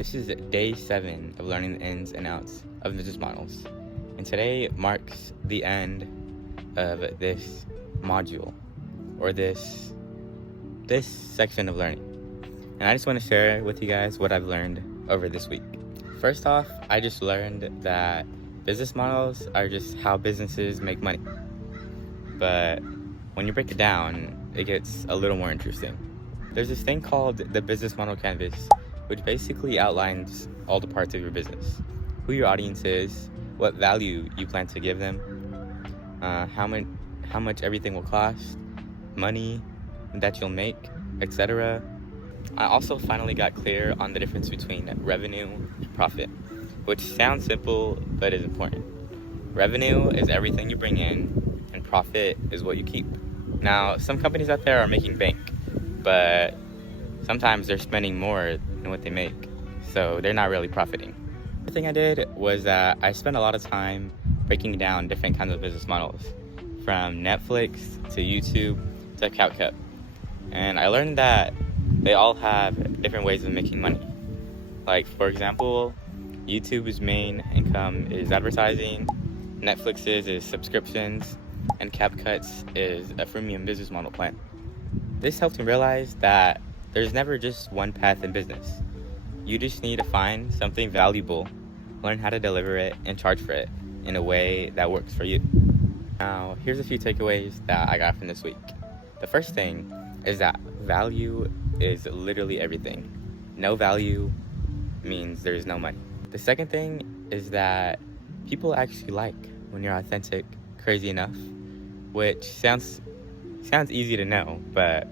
This is day 7 of learning the ins and outs of business models, and today marks the end of this module, or this section of learning. And I just want to share with you guys what I've learned over this week. First off, I just learned that business models are just how businesses make money. But when you break it down, it gets a little more interesting. There's this thing called the business model canvas, which basically outlines all the parts of your business: who your audience is, what value you plan to give them, how much everything will cost, money that you'll make, etc. I also finally got clear on the difference between revenue and profit, which sounds simple but is important. Revenue is everything you bring in, and profit is what you keep. Now, some companies out there are making bank, but sometimes they're spending more than what they make, so they're not really profiting. The thing I did was that I spent a lot of time breaking down different kinds of business models, from Netflix to YouTube to CapCut. And I learned that they all have different ways of making money. Like, for example, YouTube's main income is advertising, Netflix's is subscriptions, and CapCut's is a freemium business model plan. This helped me realize that there's never just one path in business. You just need to find something valuable, learn how to deliver it, and charge for it in a way that works for you. Now, here's a few takeaways that I got from this week. The first thing is that value is literally everything. No value means there's no money. The second thing is that people actually like when you're authentic, crazy enough, which sounds easy to know, but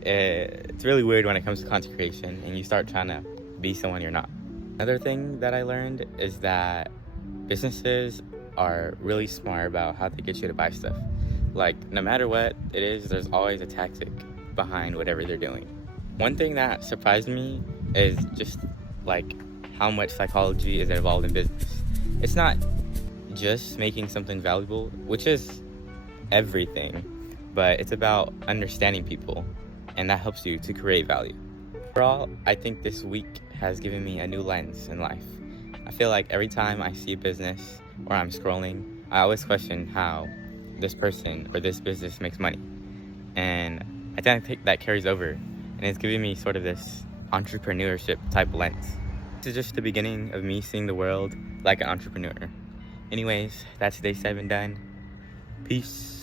it's really weird when it comes to content creation and you start trying to be someone you're not. Another thing that I learned is that businesses are really smart about how they get you to buy stuff. Like, no matter what it is, there's always a tactic behind whatever they're doing. One thing that surprised me is just like how much psychology is involved in business. It's not just making something valuable, which is everything, but it's about understanding people, and that helps you to create value. Overall, I think this week has given me a new lens in life. I feel like every time I see a business or I'm scrolling, I always question how this person or this business makes money. And I think that carries over, and it's giving me sort of this entrepreneurship type lens. This is just the beginning of me seeing the world like an entrepreneur. Anyways, that's day 7 done. Peace.